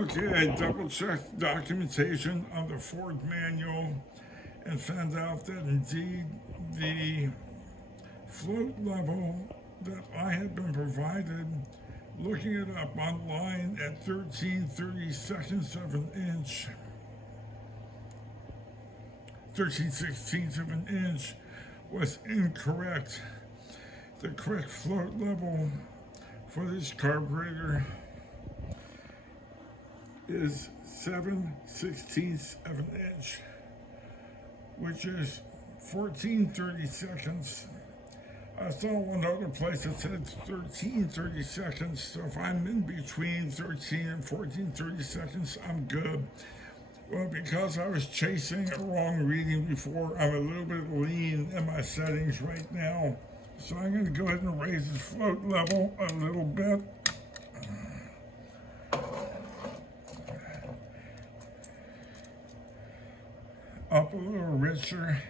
Okay, I double-checked documentation on the Ford manual and found out that indeed the float level that I had been provided, looking it up online at 13/32 of an inch, 13/16 of an inch, was incorrect. The correct float level for this carburetor is 7/16 of an inch, which is 14/32. I saw one other place that said 13/32, so if I'm in between 13 and 14/32, I'm good. Well, because I was chasing a wrong reading before, I'm a little bit lean in my settings right now. So I'm going to go ahead and raise the float level a little bit. Up a little richer.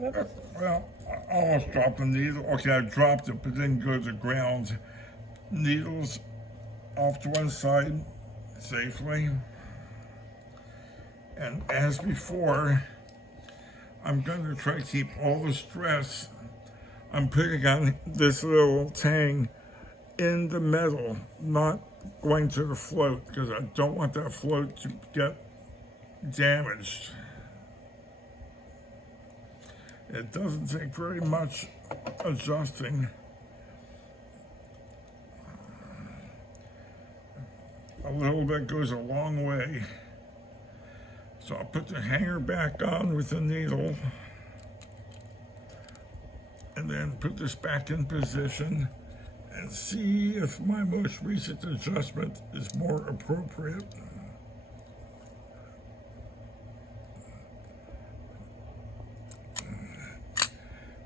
Well, I almost dropped the needle. Okay, I dropped it, but didn't go to the ground. Needles off to one side safely. And as before, I'm going to try to keep all the stress I'm putting on this little tang in the metal, not going to the float, because I don't want that float to get damaged. It doesn't take very much adjusting. A little bit goes a long way. So I'll put the hanger back on with the needle and then put this back in position and see if my most recent adjustment is more appropriate.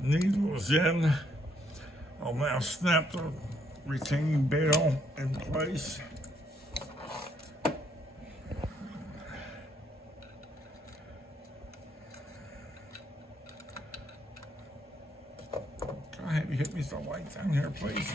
Needle is in. I'll now snap the retaining bail in place. Go ahead and hit me some light down here, please.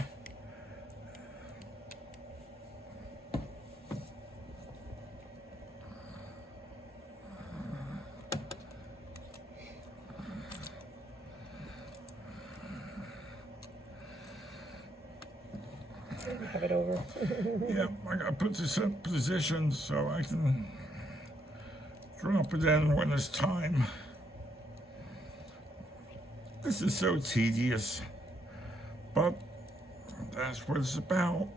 Have it over. Yep, I gotta put this in position so I can drop it in when it's time. This is so tedious, but that's what it's about.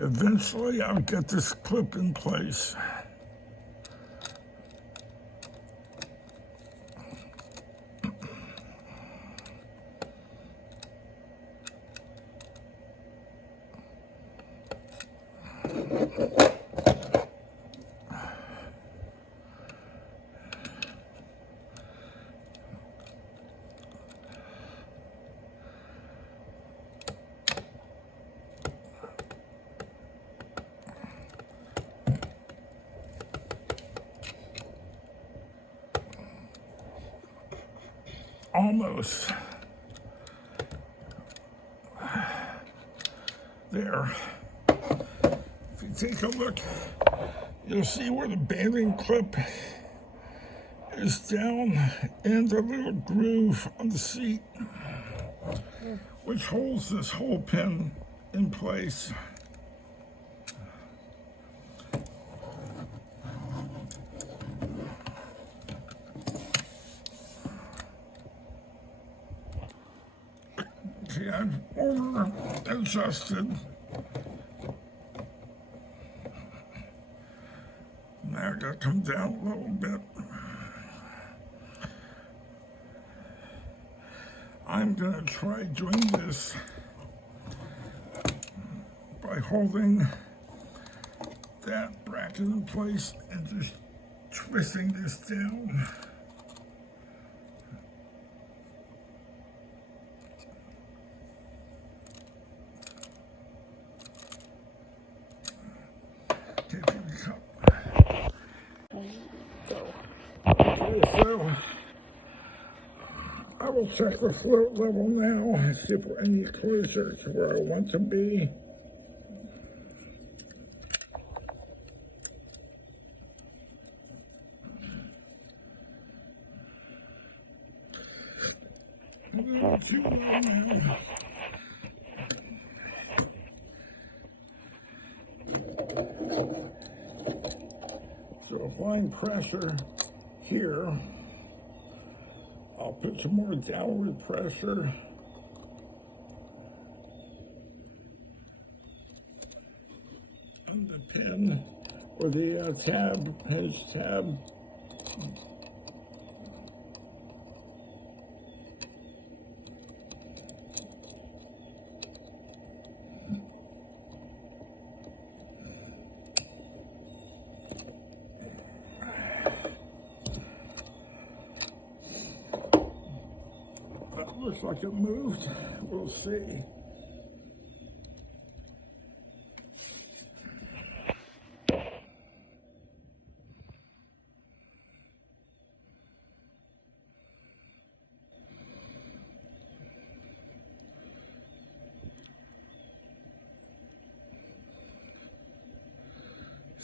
Eventually, I'll get this clip in place. Almost. There. If you take a look, you'll see where the bailing clip is down in the little groove on the seat, which holds this whole pin in place. Okay, I've over adjusted I gotta come down a little bit. I'm gonna try doing this by holding that bracket in place and just twisting this down. Okay, so I will check the float level now and see if we're any closer to where I want to be. So applying pressure here, I'll put some more downward pressure. On the pin or the tab, hinge tab. Looks like it moved. We'll see.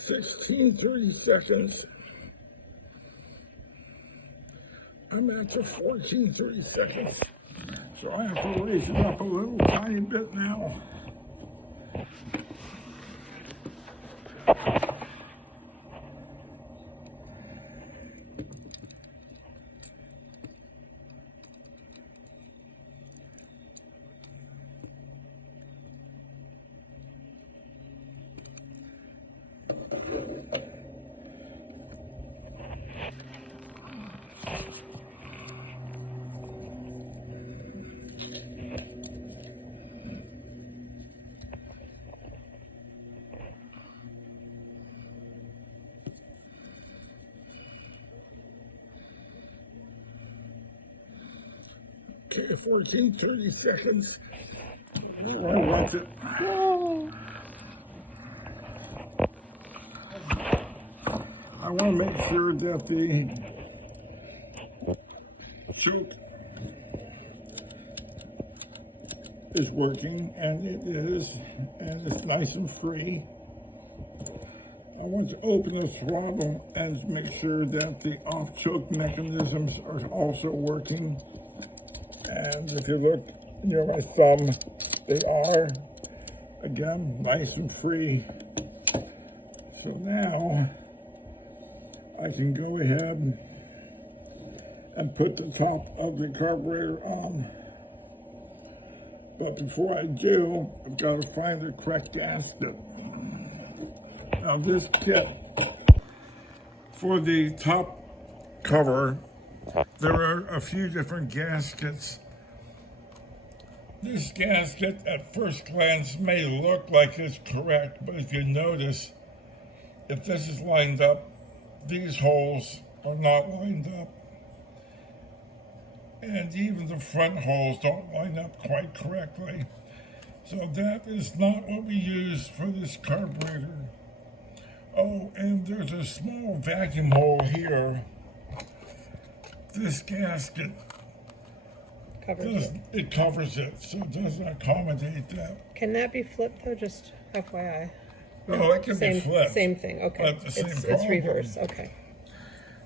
$16.30 seconds. I'm at the 14.30 seconds. So I have to raise it up a little tiny bit now. Okay, 14.30 seconds. That's where I want it. I want to make sure that the choke is working, and it is, and it's nice and free. I want to open the throttle and make sure that the off-choke mechanisms are also working. And if you look near my thumb, they are, again, nice and free. So now I can go ahead and put the top of the carburetor on. But before I do, I've got to find the correct gasket. Now this kit, for the top cover, there are a few different gaskets. This gasket at first glance may look like it's correct, but if you notice, if this is lined up, these holes are not lined up. And even the front holes don't line up quite correctly. So that is not what we use for this carburetor. Oh, and there's a small vacuum hole here. This gasket covers it, so it doesn't accommodate that. Can that be flipped though? Just FYI. No, it can be flipped. Same thing. Okay. But the same problem. It's reverse. Okay.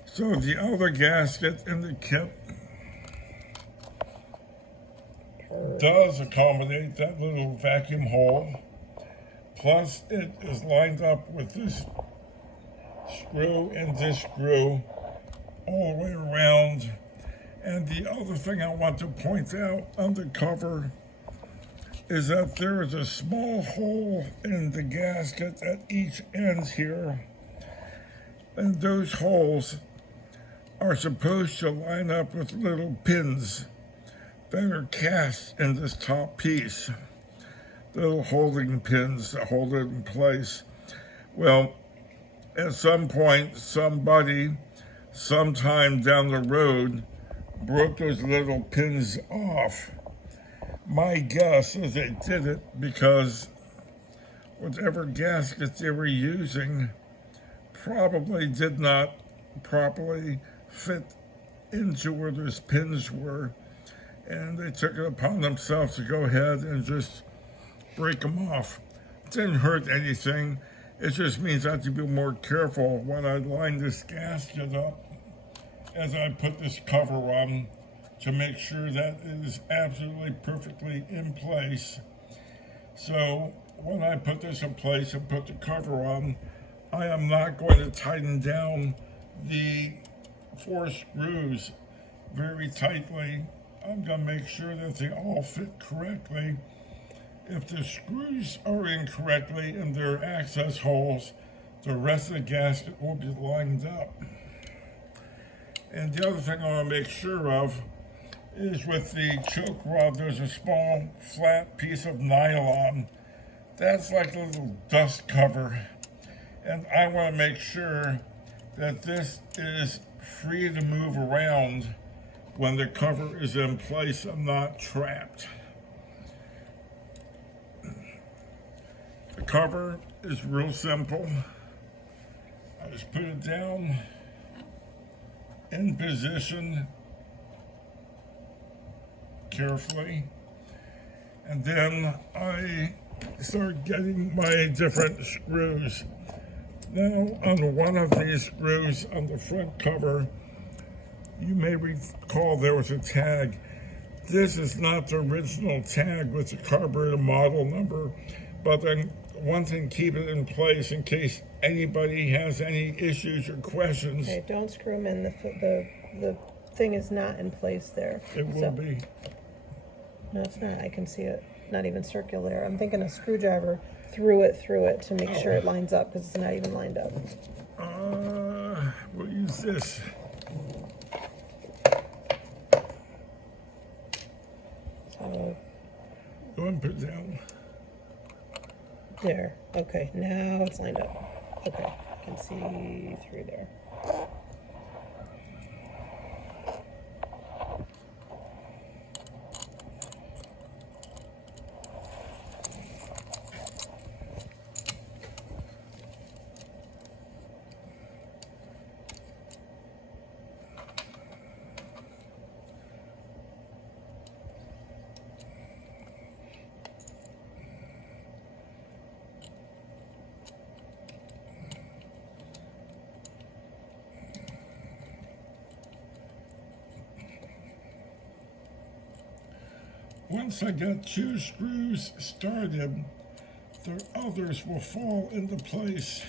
So the other gasket in the kit does accommodate that little vacuum hole. Plus, it is lined up with this screw and this screw all the way around. And the other thing I want to point out on the cover is that there is a small hole in the gasket at each end here. And those holes are supposed to line up with little pins that are cast in this top piece. Little holding pins that hold it in place. Well, at some point, somebody, sometime down the road, broke those little pins off. My guess is they did it because whatever gasket they were using probably did not properly fit into where those pins were, and they took it upon themselves to go ahead and just break them off. It didn't hurt anything. It just means I have to be more careful when I line this gasket up as I put this cover on to make sure that it is absolutely perfectly in place. So when I put this in place and put the cover on, I am not going to tighten down the 4 screws very tightly. I'm going to make sure that they all fit correctly. If the screws are incorrectly in their access holes, the rest of the gasket will be lined up. And the other thing I want to make sure of is with the choke rod, there's a small flat piece of nylon. That's like a little dust cover. And I want to make sure that this is free to move around when the cover is in place and not trapped. The cover is real simple. I just put it down in position carefully, and then I start getting my different screws. Now, on one of these screws on the front cover, you may recall there was a tag. This is not the original tag with the carburetor model number, but then one thing, keep it in place in case anybody has any issues or questions. Okay, don't screw them in. The thing is not in place there. It will be. No, it's not. I can see it. Not even circular. I'm thinking a screwdriver through it to make sure it lines up because it's not even lined up. We'll use this. So, Go and put it down. there. Okay, now it's lined up. Okay, I can see through there. Once I get 2 screws started, the others will fall into place.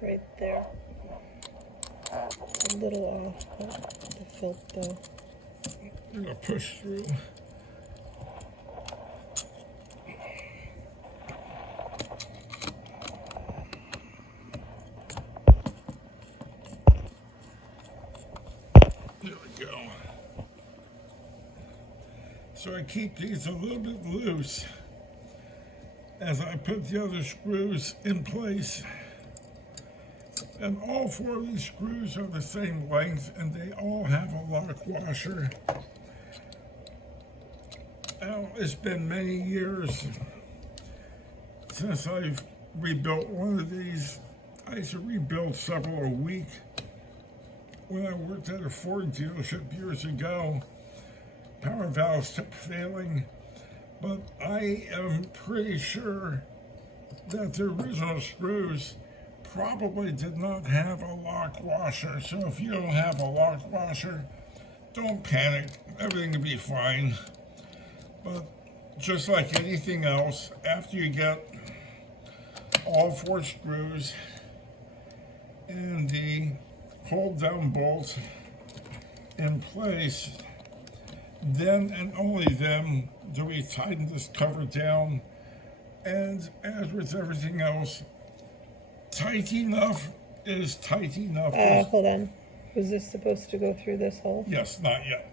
Right there. A little off, but the felt though. I'm gonna push through. There we go. So I keep these a little bit loose as I put the other screws in place. And all 4 of these screws are the same length and they all have a lock washer. Now, it's been many years since I've rebuilt one of these. I used to rebuild several a week. When I worked at a Ford dealership years ago, power valves kept failing, but I am pretty sure that the original screws probably did not have a lock washer. So if you don't have a lock washer, don't panic. Everything will be fine. But just like anything else, after you get all 4 screws and the hold down bolts in place, then and only then do we tighten this cover down. And as with everything else, tight enough is tight enough. Hold on. Was this supposed to go through this hole? Yes, not yet.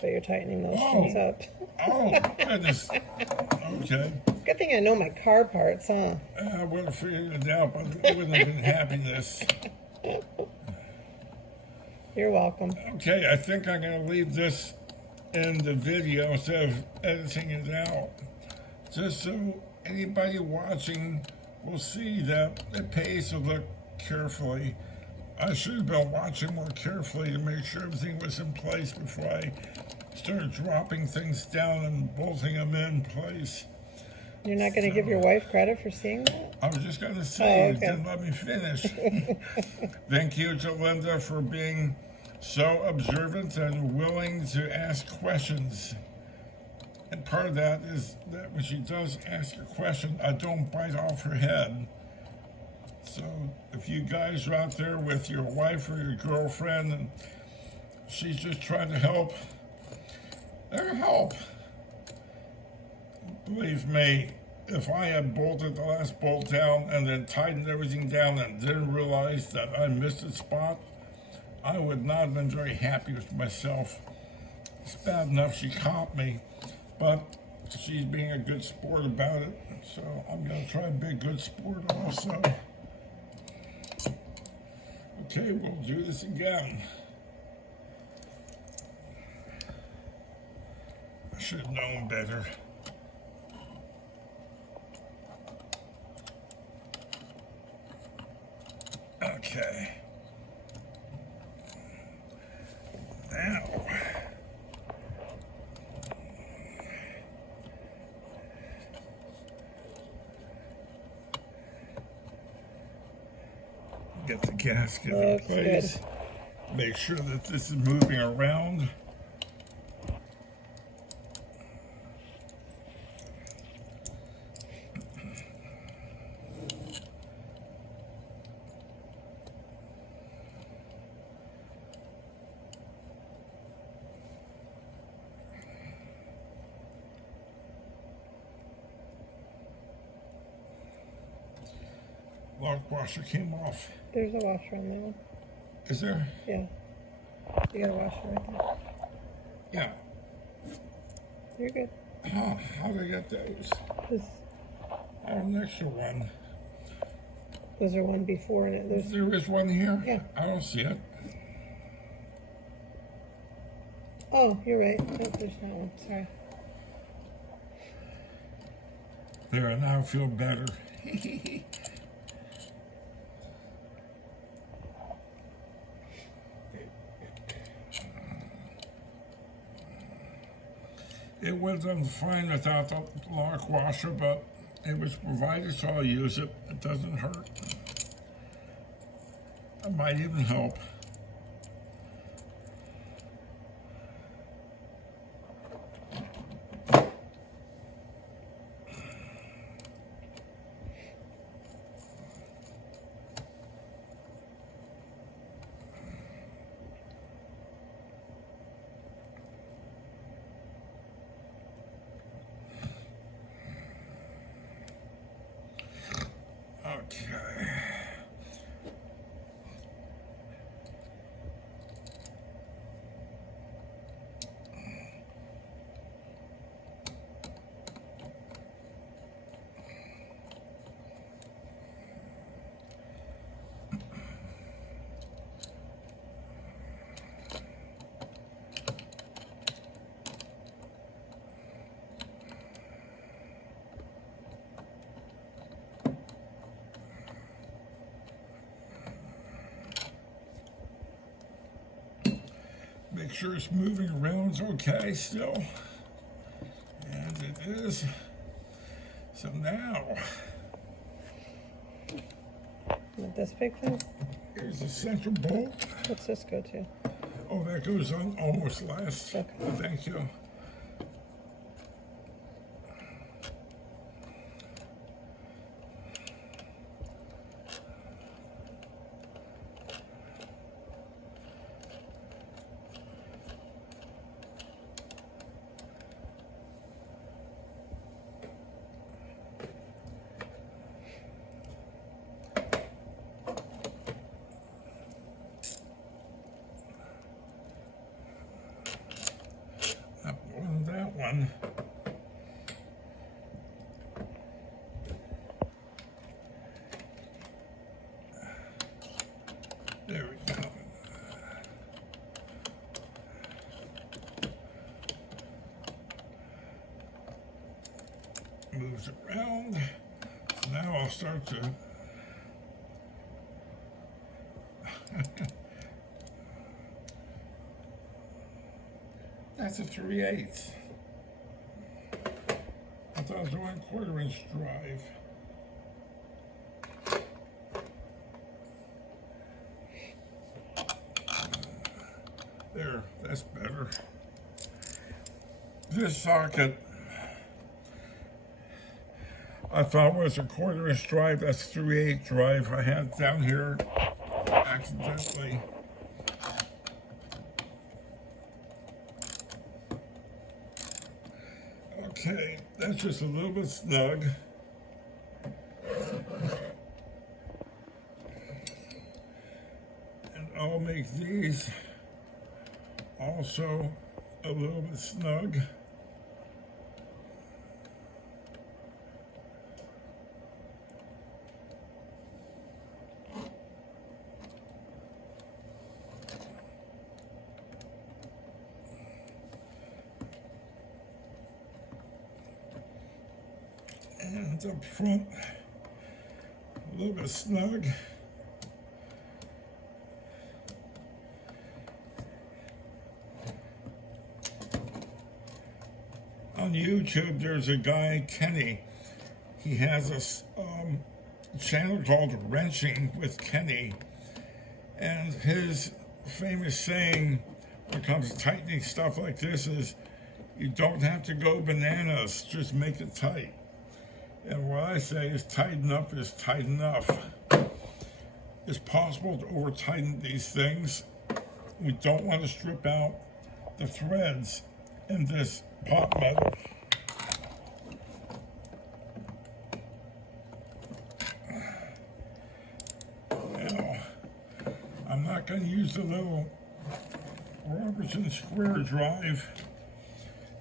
But you're tightening those things up. Oh, goodness. Okay. Good thing I know my car parts, huh? I would have figured it out, but it wouldn't have been happiness. You're welcome. Okay, I think I'm going to leave this in the video instead of editing it out. Just so anybody watching will see that it pays to look carefully. I should have been watching more carefully to make sure everything was in place before I started dropping things down and bolting them in place. You're not going to give your wife credit for seeing that? I was just going to say, okay. you didn't let me finish. Thank you to Linda for being so observant and willing to ask questions. And part of that is that when she does ask a question, I don't bite off her head. So if you guys are out there with your wife or your girlfriend and she's just trying to help, let her help. Believe me, if I had bolted the last bolt down and then tightened everything down and didn't realize that I missed a spot, I would not have been very happy with myself. It's bad enough she caught me, but she's being a good sport about it, so I'm going to try and be a good sport also. Okay, we'll do this again. I should have known better. Okay. Now. Get the gasket in place. Good. Make sure that this is moving around. Lock washer came off. There's a washer on that one. Is there? Yeah. You got a washer right there. Yeah. You're good. How did I get those? An extra one. Was there one before in it? There is one here? Yeah. I don't see it. Oh, you're right. Oh, there's that one. Sorry. There, I now feel better. It was done fine without the lock washer, but it was provided, so I'll use it. It doesn't hurt. It might even help. Okay. Make sure it's moving around okay still. And it is. So now, Not this big thing? here's the central bolt. What's this go to? Oh, that goes on almost last. Okay. Thank you. on. There we go. Moves around. Now I'll start to that's a 3/8. I thought I was doing 1/4-inch drive. There, that's better. This socket I thought was a 1/4-inch drive. That's 3/8 drive I had down here accidentally. Okay, that's just a little bit snug. And I'll make these also a little bit snug. And up front, a little bit snug. On YouTube, there's a guy, Kenny. He has a channel called Wrenching with Kenny. And his famous saying when it comes to tightening stuff like this is, you don't have to go bananas, just make it tight. And what I say is tighten up is tight enough. It's possible to over tighten these things. We don't want to strip out the threads in this pot metal. Now, I'm not going to use the little Robertson square drive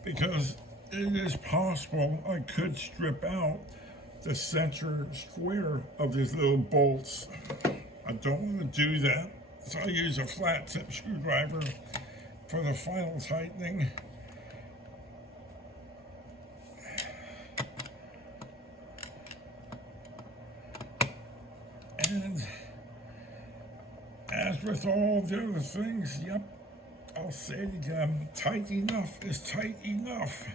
because it is possible I could strip out the center square of these little bolts. I don't want to do that, so I use a flat tip screwdriver for the final tightening. And as with all the other things, yep, I'll say it again, tight enough is tight enough.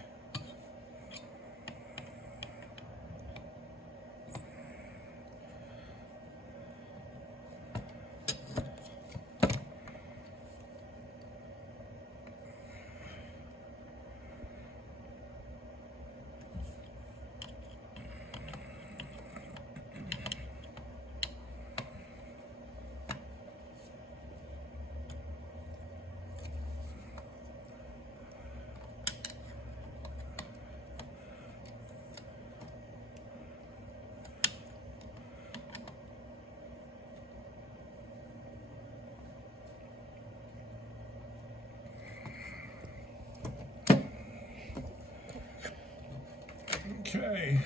Okay,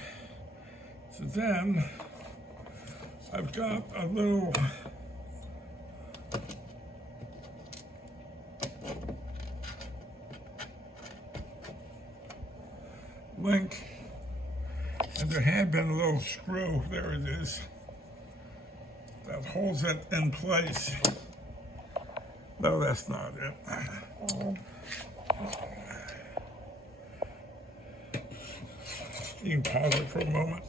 so then I've got a little link, and there had been a little screw, there it is, that holds it in place. No, that's not it. You can pause it for a moment.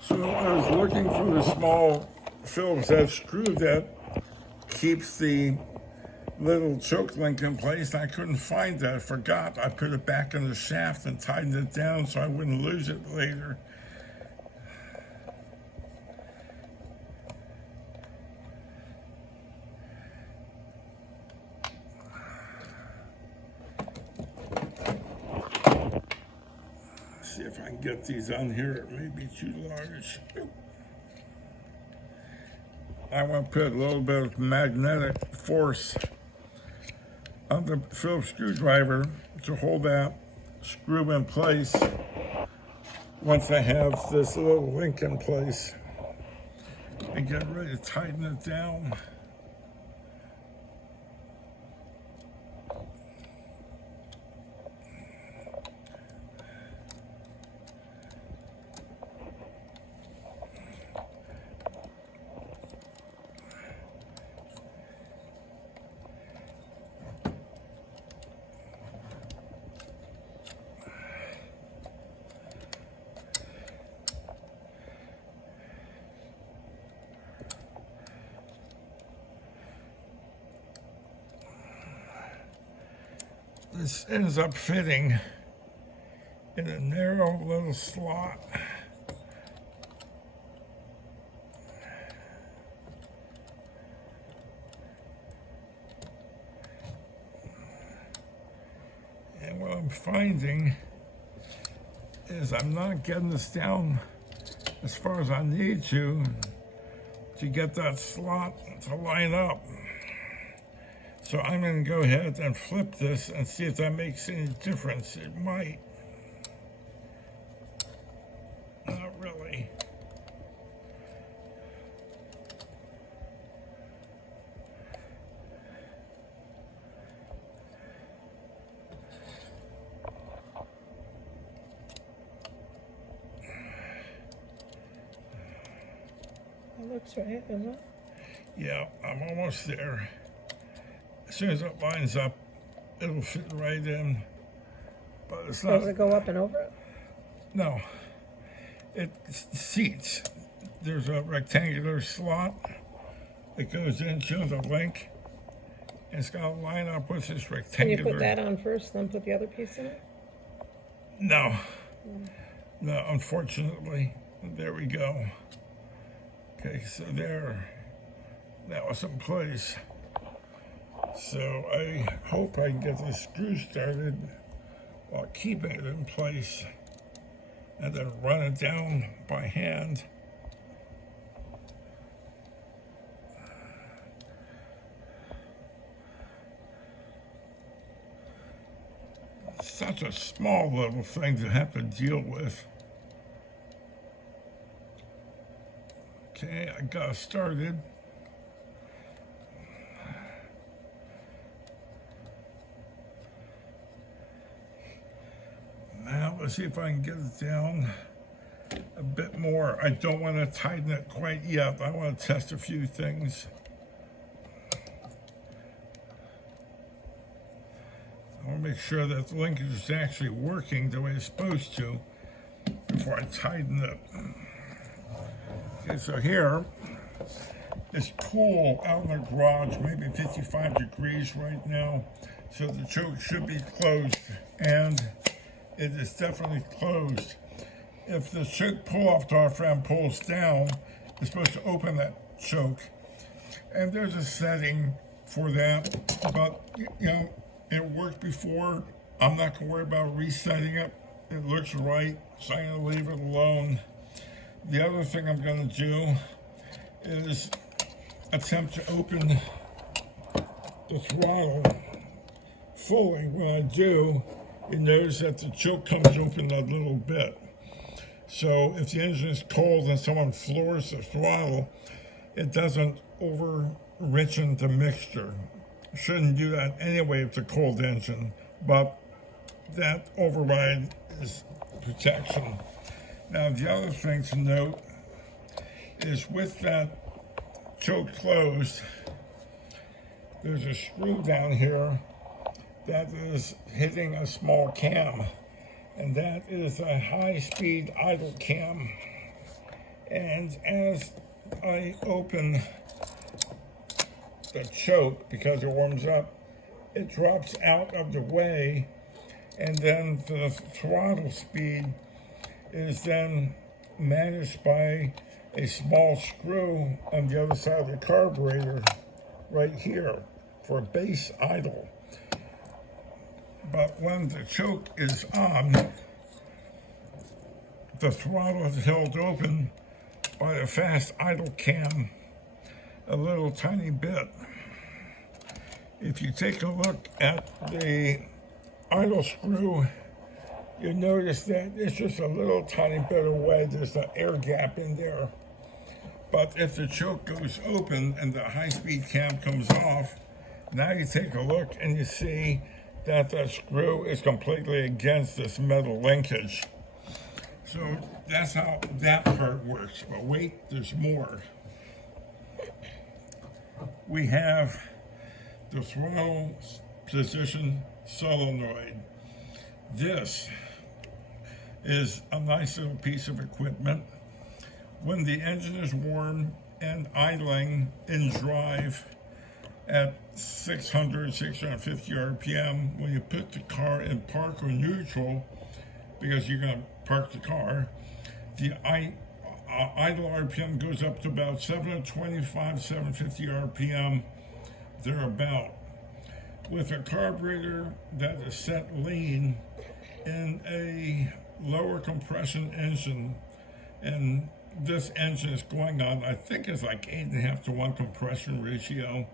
So I was looking for the small Phillips head screw that keeps the little choke link in place. I couldn't find that. I forgot. I put it back in the shaft and tightened it down so I wouldn't lose it later. See if I can get these on here. It may be too large. I want to put a little bit of magnetic force on the Phillips screwdriver to hold that screw in place once I have this little link in place, and get ready to tighten it down. This ends up fitting in a narrow little slot. And what I'm finding is I'm not getting this down as far as I need to get that slot to line up. So I'm going to go ahead and flip this and see if that makes any difference. It might. Not really. That looks right, isn't it? Yeah, I'm almost there. As soon as it lines up, it'll fit right in. But it's not. Does it go up and over it? No. It seats. There's a rectangular slot that goes into the link. And it's got to line up with this Can rectangular. you put that on first, then put the other piece in it? No. No, unfortunately. There we go. Okay, so there. That was in place. So I hope I can get this screw started while keeping it in place and then run it down by hand. Such a small little thing to have to deal with. Okay, I got it started. Now, let's see if I can get it down a bit more. I don't want to tighten it quite yet. I want to test a few things. I want to make sure that the linkage is actually working the way it's supposed to before I tighten it. Okay, so here, it's cool out in the garage, maybe 55 degrees right now. So the choke should be closed, and it is definitely closed. If the choke pull-off diaphragm pulls down, it's supposed to open that choke. And there's a setting for that, but you know, it worked before. I'm not gonna worry about resetting it. It looks right, so I'm gonna leave it alone. The other thing I'm gonna do is attempt to open the throttle fully. When I do, you notice that the choke comes open a little bit. So if the engine is cold and someone floors the throttle, it doesn't over-richen the mixture. Shouldn't do that anyway if it's a cold engine, but that override is protection. Now the other thing to note is with that choke closed, there's a screw down here that is hitting a small cam, and that is a high-speed idle cam. And as I open the choke, because it warms up, it drops out of the way, and then the throttle speed is then managed by a small screw on the other side of the carburetor right here for base idle. But when the choke is on, the throttle is held open by a fast idle cam a little tiny bit. If you take a look at the idle screw, you notice that it's just a little tiny bit of wedge. There's an air gap in there. But if the choke goes open and the high-speed cam comes off, now you take a look and you see that the screw is completely against this metal linkage. So that's how that part works. But wait, there's more. We have the throttle position solenoid. This is a nice little piece of equipment. When the engine is warm and idling in drive at 650 RPM, when you put the car in park or neutral, because you're going to park the car, the idle RPM goes up to about 725, 750 RPM, thereabout. With a carburetor that is set lean in a lower compression engine, and this engine is going on, I think it's like 8.5 to 1 compression ratio.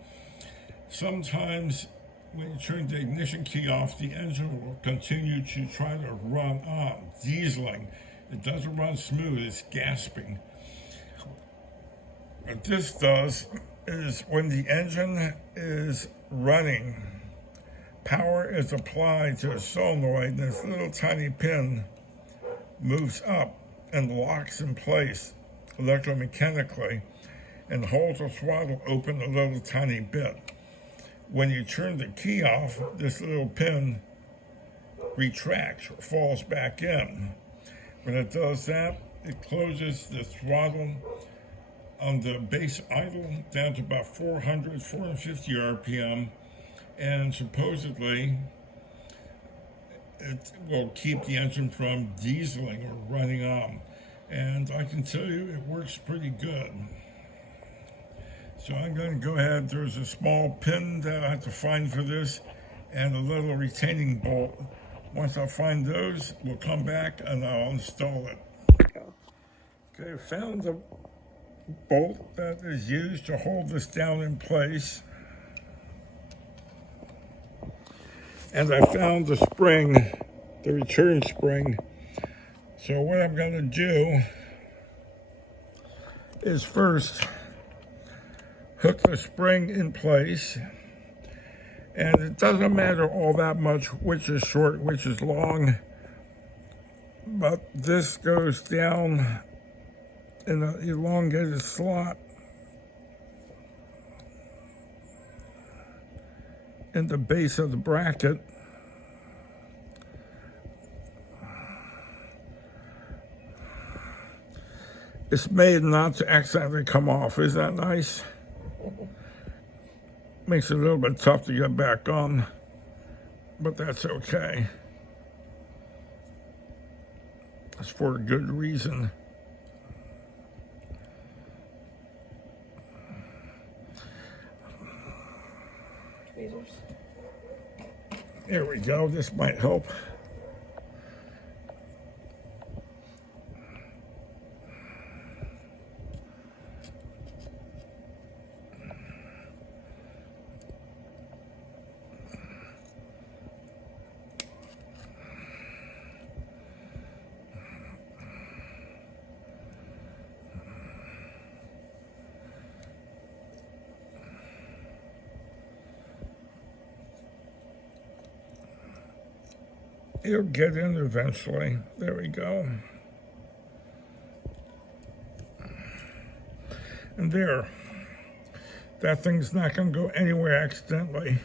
Sometimes when you turn the ignition key off, the engine will continue to try to run on, dieseling. It doesn't run smooth, it's gasping. What this does is when the engine is running, power is applied to a solenoid, and this little tiny pin moves up and locks in place electromechanically and holds the throttle open a little tiny bit. When you turn the key off, this little pin retracts or falls back in. When it does that, it closes the throttle on the base idle down to about 400, 450 RPM, and supposedly it will keep the engine from dieseling or running on. And I can tell you it works pretty good. So I'm going to go ahead. There's a small pin that I have to find for this and a little retaining bolt. Once I find those, we'll come back and I'll install it. Okay, found the bolt that is used to hold this down in place. And I found the spring, the return spring. So what I'm going to do is first hook the spring in place. And it doesn't matter all that much which is short, which is long. But this goes down in an elongated slot in the base of the bracket. It's made not to accidentally come off. Is that nice? Makes it a little bit tough to get back on, but that's okay. It's for a good reason. Tweezers. There we go. This might help. It'll get in eventually. There we go. And there. That thing's not going to go anywhere accidentally.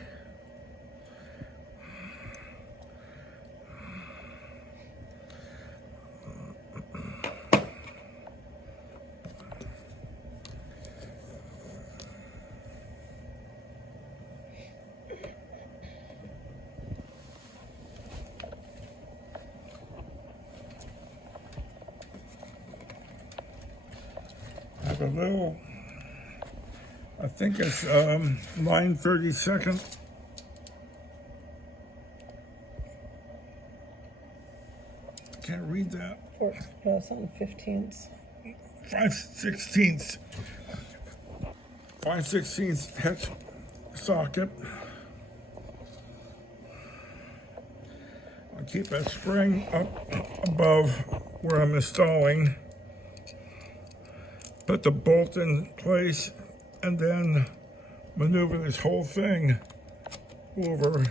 A little, I think it's 9/32. Can't read that. It's on 15ths. 5/16. 5/16 hex socket. keep that spring up above where I'm installing. Put the bolt in place and then maneuver this whole thing over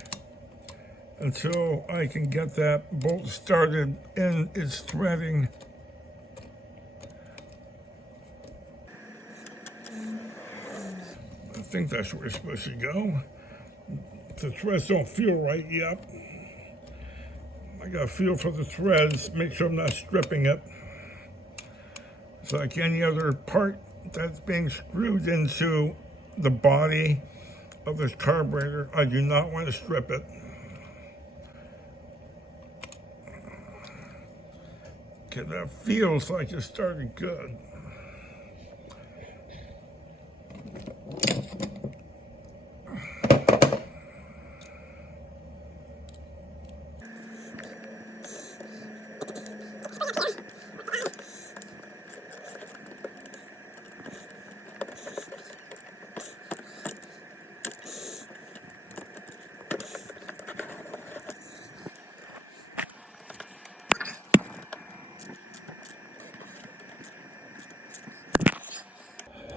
until I can get that bolt started in its threading. I think that's where it's supposed to go. The threads don't feel right yet. I got a feel for the threads, make sure I'm not stripping it. It's like any other part that's being screwed into the body of this carburetor. I do not want to strip it. Okay, that feels like it started good.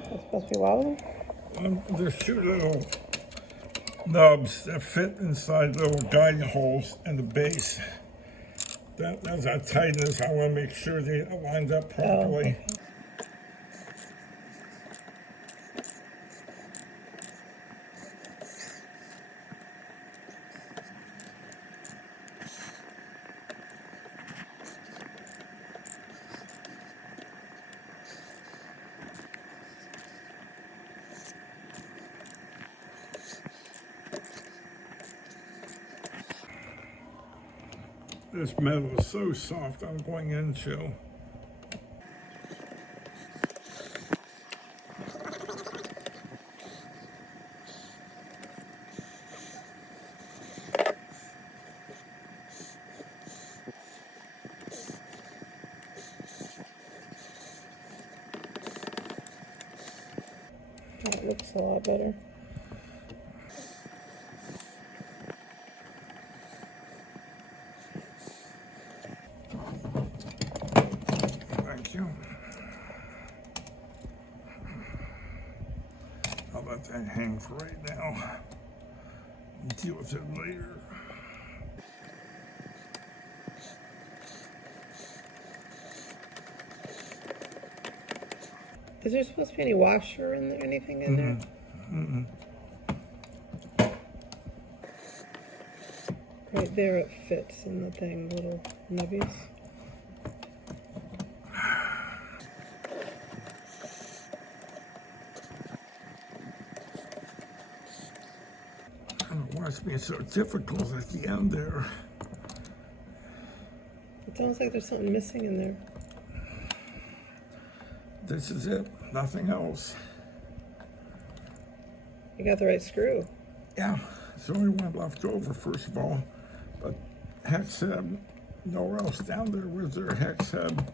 It's supposed to be wobbly? There's two little nubs that fit inside little guide holes in the base. That's how tightness. I want to make sure they are lined up properly. Oh, okay. This metal is so soft. I'm going into. That looks a lot better. Thank you. I'll let that hang for right now. Deal with it later. Is there supposed to be any washer in there, anything in there? Right there it fits in the thing, little nubbies. I don't know why it's being so difficult at the end there. It sounds like there's something missing in there. This is it, nothing else. You got the right screw. Yeah, it's the only one left over, first of all. But hex head, nowhere else down there was there a hex head.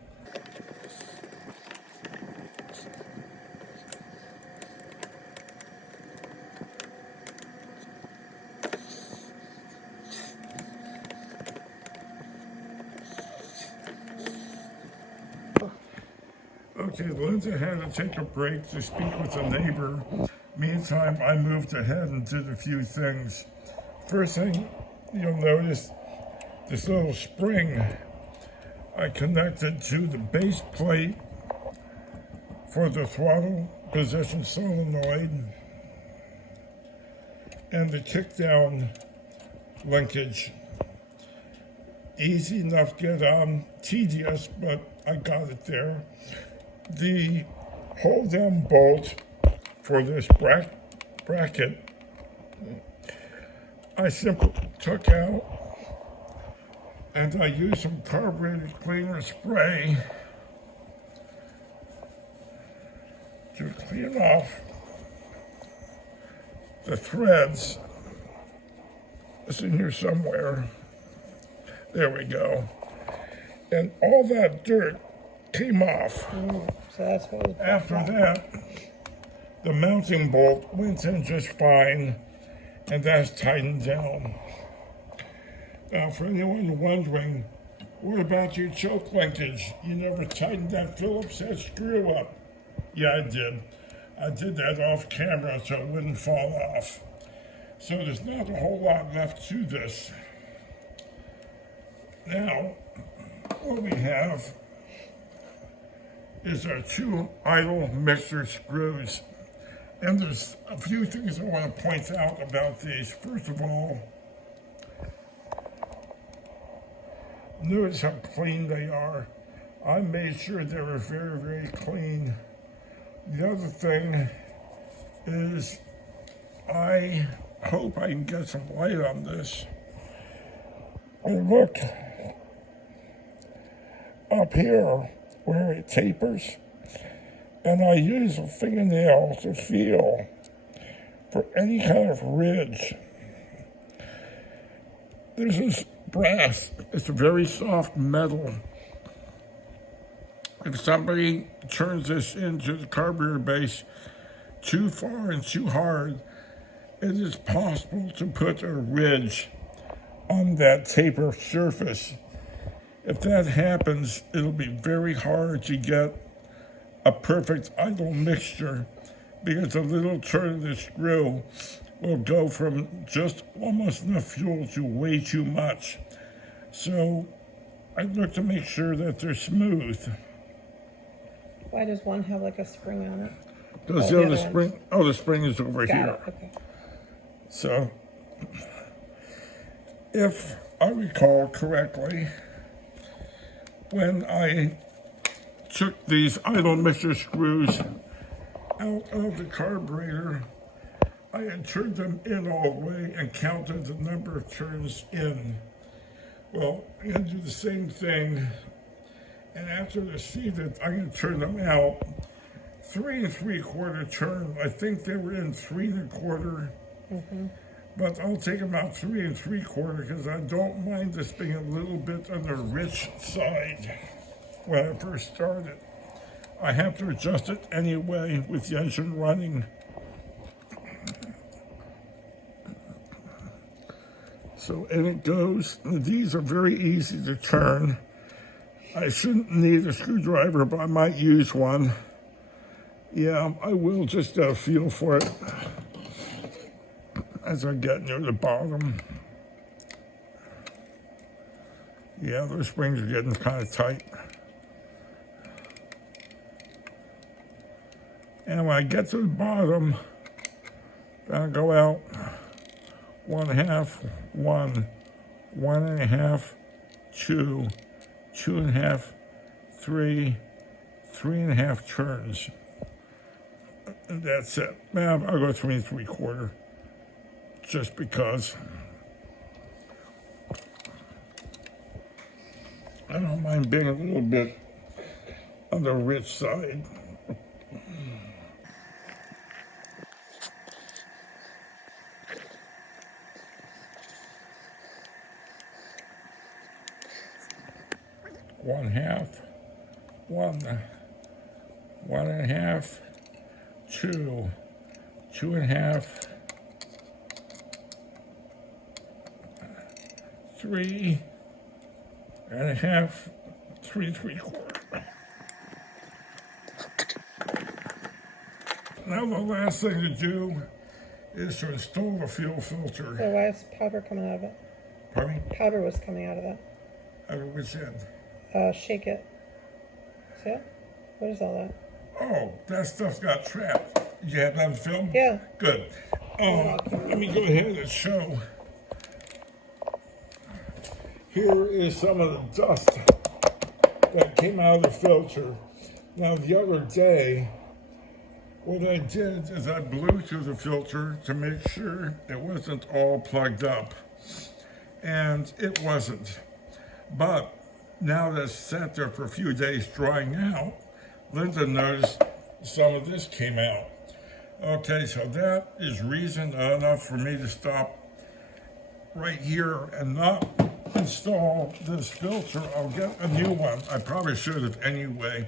Okay, Lindsay had to take a break to speak with a neighbor. Meantime, I moved ahead and did a few things. First thing you'll notice, this little spring I connected to the base plate for the throttle position solenoid and the kickdown linkage. Easy enough to get on, tedious, but I got it there. The hold down bolt for this bracket, I simply took out and I used some carburetor cleaner spray to clean off the threads. It's in here somewhere. There we go. And all that dirt came off. So that's what was After that, the mounting bolt went in just fine, and that's tightened down. For anyone wondering, what about your choke linkage? You never tightened that Phillips head screw up? Yeah, I did. I did that off camera so it wouldn't fall off. So there's not a whole lot left to this. Now, what we have is our two idle mixer screws. And there's a few things I want to point out about these. First of all, notice how clean they are. I made sure they were very, very clean. The other thing is, I hope I can get some light on this. And look, up here where it tapers, and I use a fingernail to feel for any kind of ridge. This is brass. It's a very soft metal. If somebody turns this into the carburetor base too far and too hard, it is possible to put a ridge on that taper surface. If that happens, it'll be very hard to get a perfect idle mixture because a little turn of the screw will go from just almost enough fuel to way too much. So I look to make sure that they're smooth. Why does one have like a spring on it? Because the the other spring, the spring is over Got here. it. Okay. So, if I recall correctly, when I took these idle mixer screws out of the carburetor, I had turned them in all the way and counted the number of turns in. Well, I'm going to do the same thing, and after I see that I'm going to turn them out 3 3/4 turn. I think they were in 3 1/4. But I'll take them out 3 3/4 because I don't mind this being a little bit on the rich side when I first started. I have to adjust it anyway with the engine running. So in it goes. These are very easy to turn. I shouldn't need a screwdriver, but I might use one. Yeah, I will just get a feel for it as I get near the bottom. Yeah, those springs are getting kind of tight. And when I get to the bottom, I'll go out 1/2, 1, 1.5, 2, 2.5, 3, 3.5 turns. And that's it. Now I'll go 3 3/4, just because I don't mind being a little bit on the rich side. One half, 1, 1.5, 2, 2.5, 3.5, 3 3/4. Now the last thing to do is to install the fuel filter. So why is powder coming out of it? Pardon me? Powder was coming out of that. Out of which end? Shake it. See it? What is all that? Oh, that stuff got trapped. You have that on film? Yeah. Good. Let me go ahead and show. Here is some of the dust that came out of the filter. Now, the other day, what I did is I blew through the filter to make sure it wasn't all plugged up. And it wasn't. But now that it's sat there for a few days drying out, Linda noticed some of this came out. Okay, so that is reason enough for me to stop right here and not install this filter. I'll get a new one. I probably should have anyway,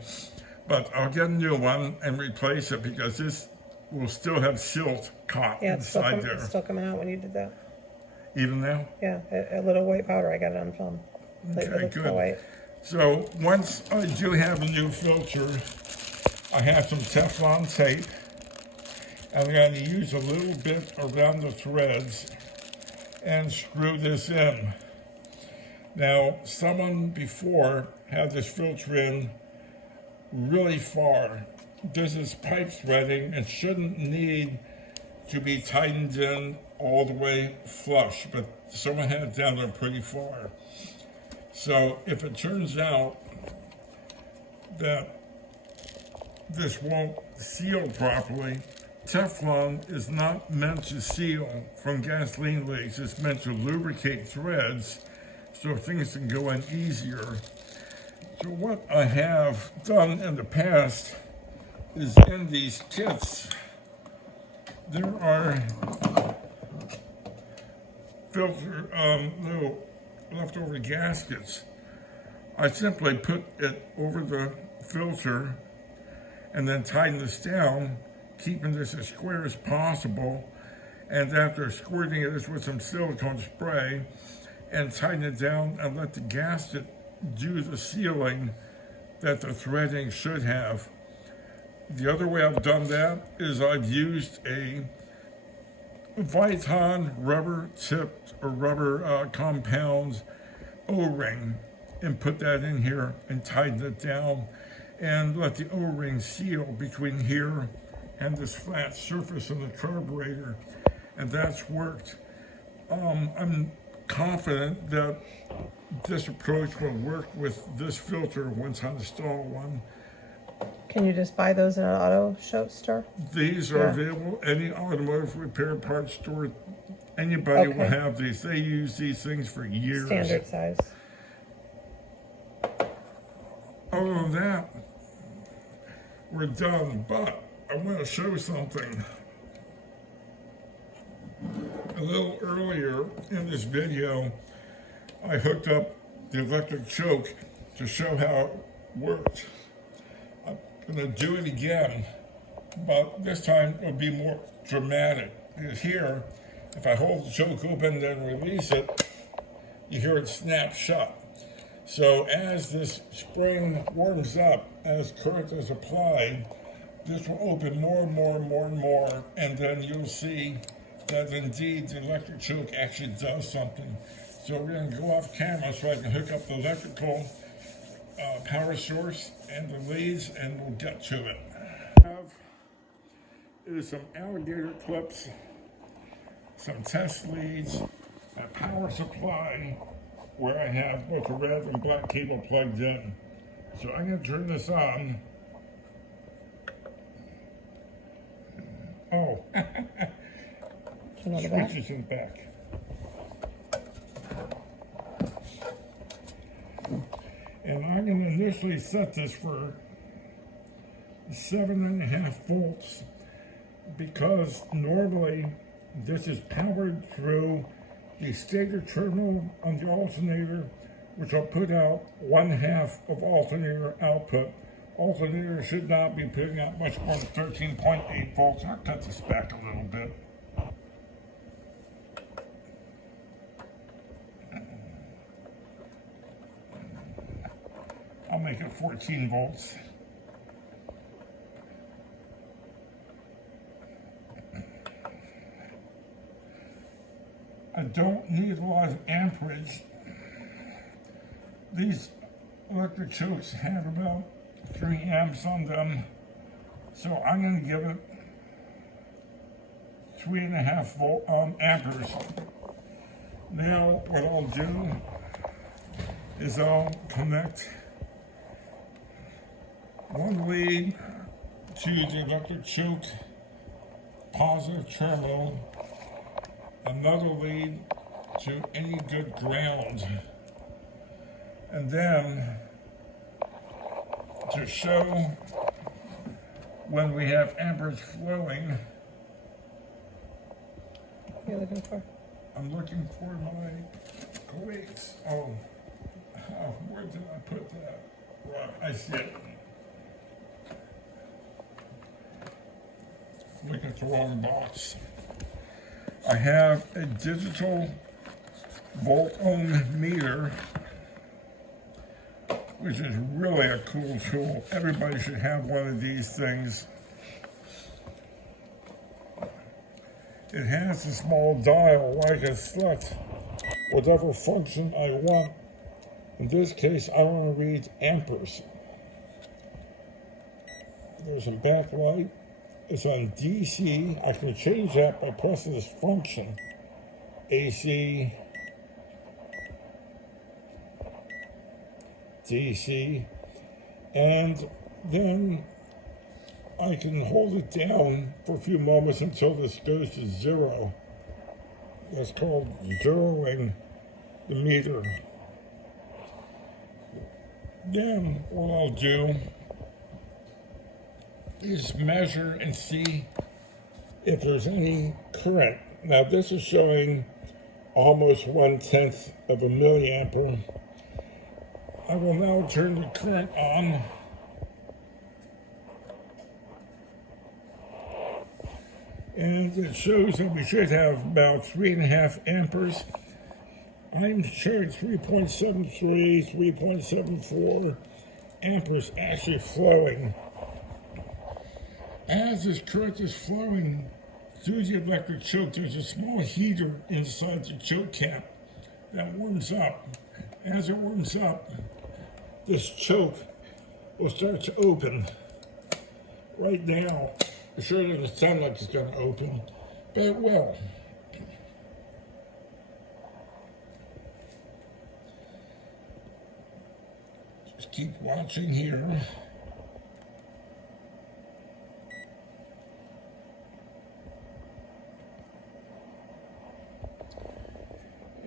but I'll get a new one and replace it because this will still have silt caught Yeah, it's still, inside there. it's still coming out when you did that. Even now? Yeah, a little white powder. I got it on film. Like, Okay, it looks good. so white. So once I do have a new filter, I have some Teflon tape. I'm going to use a little bit around the threads and screw this in. Now, someone before had this filter in really far. This is pipe threading and shouldn't need to be tightened in all the way flush, but someone had it down there pretty far. So if it turns out that this won't seal properly, Teflon is not meant to seal from gasoline leaks. It's meant to lubricate threads so things can go in easier. So what I have done in the past is in these kits, there are little leftover gaskets. I simply put it over the filter and then tighten this down, keeping this as square as possible. And after squirting it with some silicone spray and tighten it down and let the gasket do the sealing that the threading should have. The other way I've done that is I've used a Viton rubber tipped or rubber compound O-ring and put that in here and tighten it down and let the O-ring seal between here and this flat surface of the carburetor, and that's worked. I'm confident that this approach will work with this filter once I install one. Can you just buy those in an auto show store? These are available any automotive repair parts store. Anybody will have these. They use these things for years. Standard size. Other than that, we're done, but I want to show something. A little earlier in this video, I hooked up the electric choke to show how it worked. I'm going to do it again, but this time it'll be more dramatic. Because here, if I hold the choke open and then release it, you hear it snap shut. So as this spring warms up, as current is applied, this will open more and more and more and more, and then you'll see that indeed the electric choke actually does something. So we're going to go off camera so I can hook up the electrical power source and the leads, and we'll get to it. Is some alligator clips, some test leads, a power supply where I have both the red and black cable plugged in. So I'm going to turn this on. Oh, switches in the back. And I'm going to initially set this for 7.5 volts because normally this is powered through the stator terminal on the alternator, which will put out 1/2 of alternator output. Alternator should not be putting out much more than 13.8 volts. I'll cut this back a little bit. I'll make it 14 volts. I don't need a lot of amperage. These electric chokes have about 3 amps on them, so I'm going to give it 3.5 amperes. Now what I'll do is I'll connect one lead to the electric choke positive terminal, another lead to any good ground, and then to show when we have amperage flowing. What are you looking for? I'm looking for my KAIWEETS. Oh, where did I put that? Right, I see it. Looking at the wrong box. I have a digital volt ohm meter, which is really a cool tool. Everybody should have one of these things. It has a small dial where I can select whatever function I want. In this case, I want to read amperes. There's a backlight. It's on DC. I can change that by pressing this function. AC, DC, and then I can hold it down for a few moments until this goes to 0. That's called zeroing the meter. Then what I'll do is measure and see if there's any current. Now this is showing almost 1/10 of a milliampere. I will now turn the current on. And it shows that we should have about 3.5 amperes. I'm showing 3.73, 3.74 amperes actually flowing. As this current is flowing through the electric choke, there's a small heater inside the choke cap that warms up. As it warms up, this choke will start to open. Right now, it sure doesn't sound like it's going to open, but it will. Just keep watching here.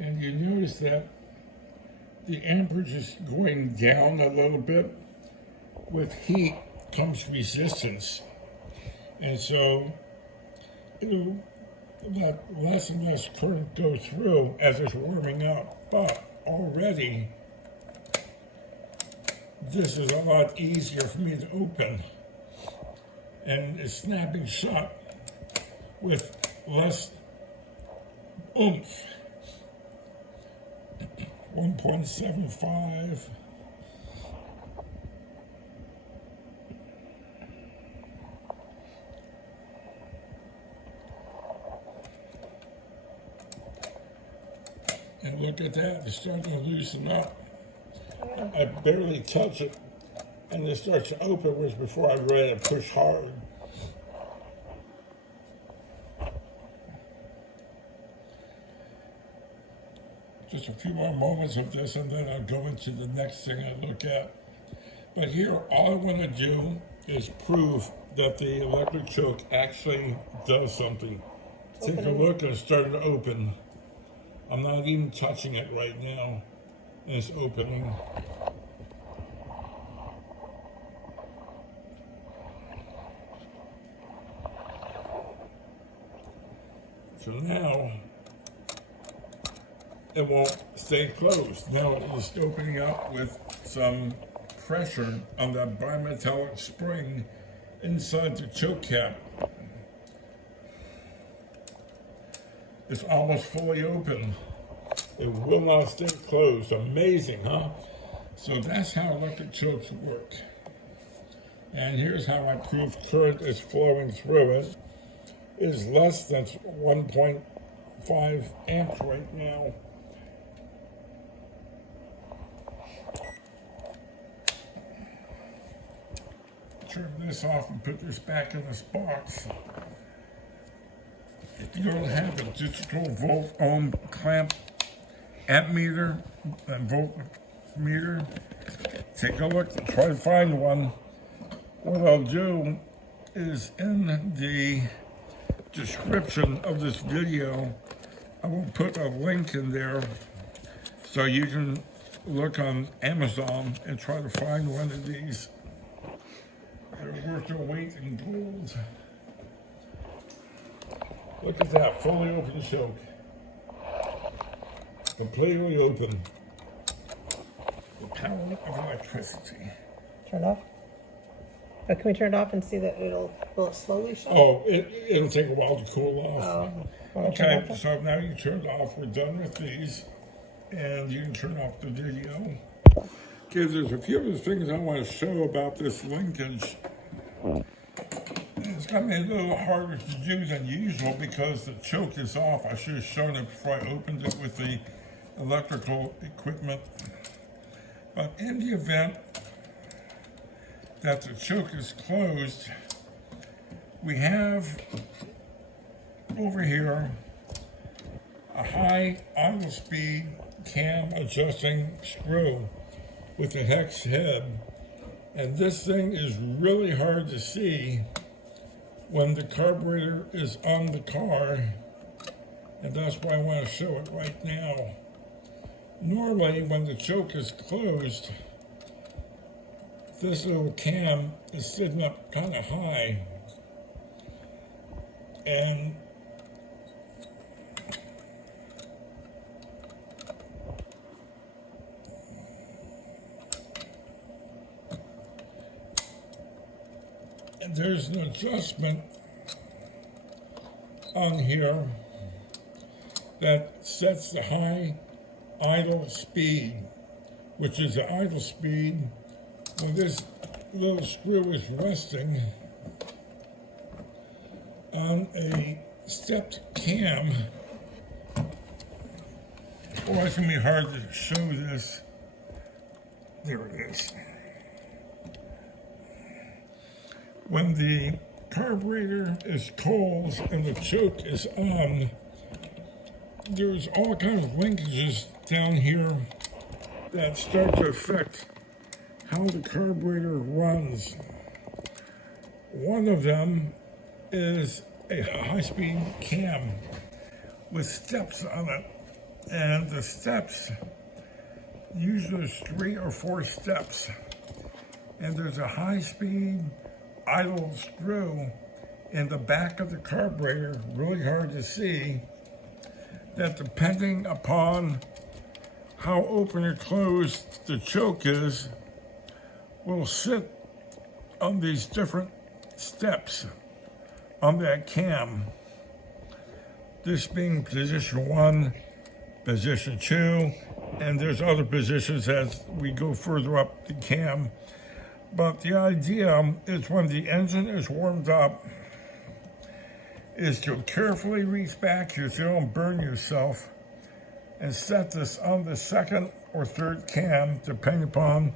And you notice that the amperage is going down a little bit. With heat comes resistance. And so it'll let less and less current go through as it's warming up. But already, this is a lot easier for me to open. And it's snapping shut with less oomph. 1.75. And look at that, it's starting to loosen up. I barely touch it, and it starts to open, whereas before I ready to push hard. Just a few more moments of this, and then I'll go into the next thing I look at. But here, all I want to do is prove that the electric choke actually does something. Take a look, and it's starting to open. I'm not even touching it right now, and it's opening. So now, it won't stay closed. Now it's opening up with some pressure on that bimetallic spring inside the choke cap. It's almost fully open. It will not stay closed. Amazing, huh? So that's how electric chokes work. And here's how I prove current is flowing through it. It is less than 1.5 amps right now. Turn this off and put this back in this box. If you don't have a digital volt ohm clamp amp meter and volt meter, take a look, try to find one. What I'll do is in the description of this video, I will put a link in there so you can look on Amazon and try to find one of these. They're worth their weight in gold. Look at that, fully open choke. Completely open. The power of electricity. Turn it off. Oh, can we turn it off and see that will it slowly shut? Oh, it'll take a while to cool off. Oh, wanna turn it Okay, off? so now you turn it off. We're done with these. and you can turn off the video. Okay, there's a few other things I want to show about this linkage. It's got me a little harder to do than usual because the choke is off. I should have shown it before I opened it with the electrical equipment. But in the event that the choke is closed, we have over here a high idle speed cam adjusting screw with a hex head. And this thing is really hard to see when the carburetor is on the car, and that's why I want to show it right now. Normally, when the choke is closed, this little cam is sitting up kind of high, and there's an adjustment on here that sets the high idle speed, which is the idle speed when this little screw is resting on a stepped cam. Oh, it's going to be hard to show this. There it is. When the carburetor is cold and the choke is on, there's all kinds of linkages down here that start to affect how the carburetor runs. One of them is a high-speed cam with steps on it, and the steps, usually there's 3 or 4 steps, and there's a high-speed idle screw in the back of the carburetor, really hard to see, that depending upon how open or closed the choke is, will sit on these different steps on that cam. This being position 1, position 2, and there's other positions as we go further up the cam. But the idea is when the engine is warmed up is to carefully reach back here so you don't burn yourself and set this on the 2nd or 3rd cam, depending upon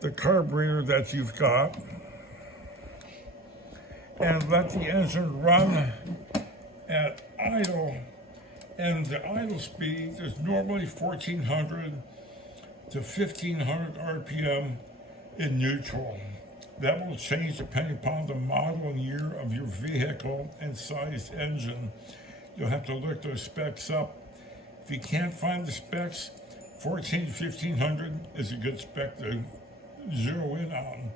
the carburetor that you've got, and let the engine run at idle. And the idle speed is normally 1400 to 1500 RPM in neutral. That will change depending upon the model and year of your vehicle and size engine. You'll have to look those specs up. If you can't find the specs, 14 to 1500 is a good spec to zero in on.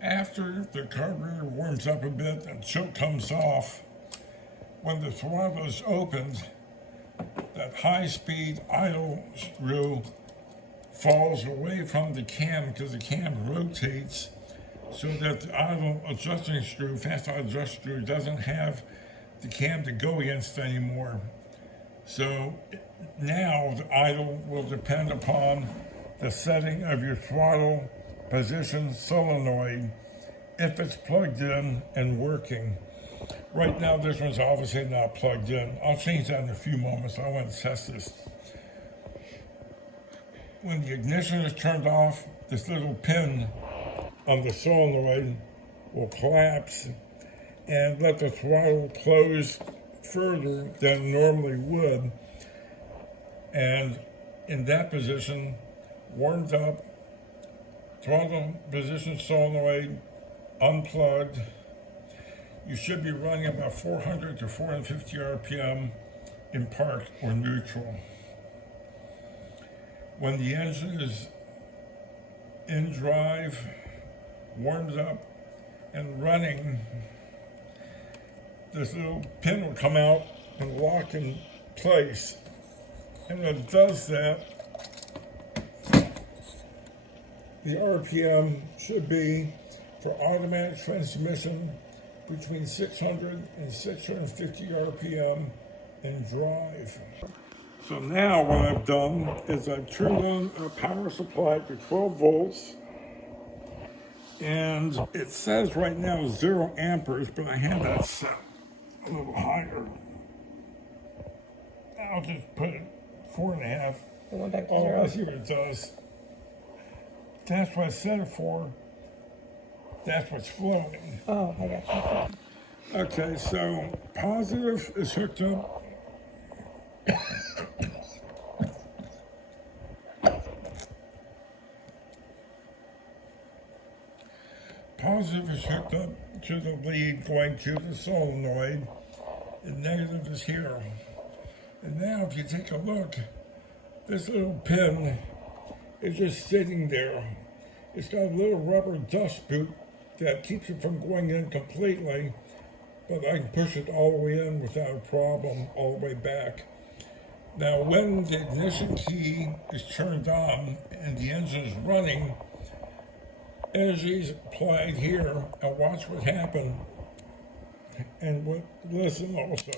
After the carburetor warms up a bit and choke comes off, when the throttle is opened, that high-speed idle screw falls away from the cam because the cam rotates so that the idle adjusting screw, fast idle adjusting screw, doesn't have the cam to go against anymore. So now the idle will depend upon the setting of your throttle position solenoid if it's plugged in and working. Right now this one's obviously not plugged in. I'll change that in a few moments. I want to test this. When the ignition is turned off, this little pin on the solenoid will collapse and let the throttle close further than it normally would. And in that position, warmed up, throttle position solenoid unplugged, you should be running about 400 to 450 RPM in park or neutral. When the engine is in drive, warmed up, and running, this little pin will come out and lock in place. And when it does that, the RPM should be, for automatic transmission, between 600 and 650 RPM in drive. So now what I've done is I've turned on a power supply to 12 volts. And it says right now 0 amperes, but I have that set a little higher. I'll just put it 4.5. It went back to Oh, zero. I see what it does. That's what I set it for. That's what's flowing. Oh, I got you. Okay, so positive is hooked up. Positive is hooked up to the lead going to the solenoid, and negative is here. And now if you take a look, this little pin is just sitting there. It's got a little rubber dust boot that keeps it from going in completely, but I can push it all the way in without a problem, all the way back. Now when the ignition key is turned on and the engine is running, energy is applied here, and watch what happens. And listen also.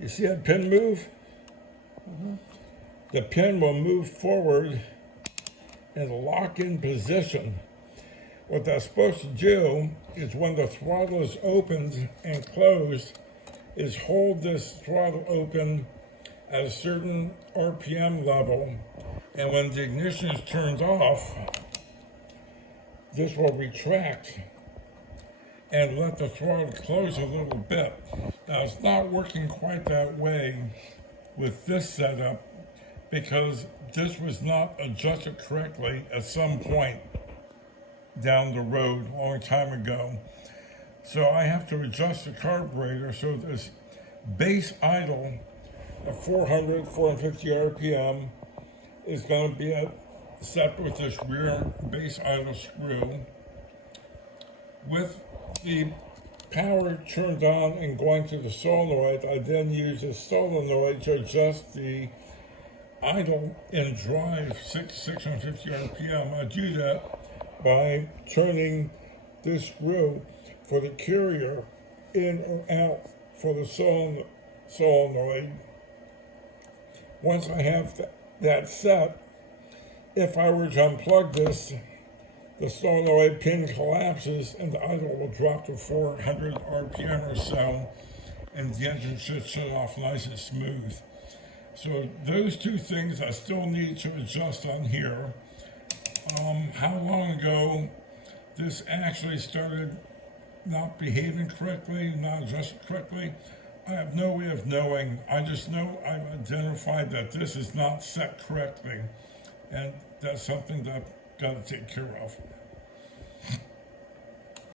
You see that pin move? Mm-hmm. The pin will move forward and lock in position. What that's supposed to do is when the throttle is opened and closed, is hold this throttle open at a certain RPM level, and when the ignition is turned off, this will retract and let the throttle close a little bit. Now it's not working quite that way with this setup because this was not adjusted correctly at some point down the road a long time ago. So I have to adjust the carburetor so this base idle of 400, 450 RPM is going to be set with this rear base idle screw. With the power turned on and going to the solenoid, I then use the solenoid to adjust the idle and drive 650 RPM. I do that by turning this screw for the carrier in or out for the solenoid. Once I have that set, if I were to unplug this, the solenoid pin collapses and the idle will drop to 400 RPM or so, and the engine should shut off nice and smooth. So those two things I still need to adjust on here. How long ago this actually started not behaving correctly, not adjusted correctly, I have no way of knowing. I just know I've identified that this is not set correctly, and that's something that I've got to take care of.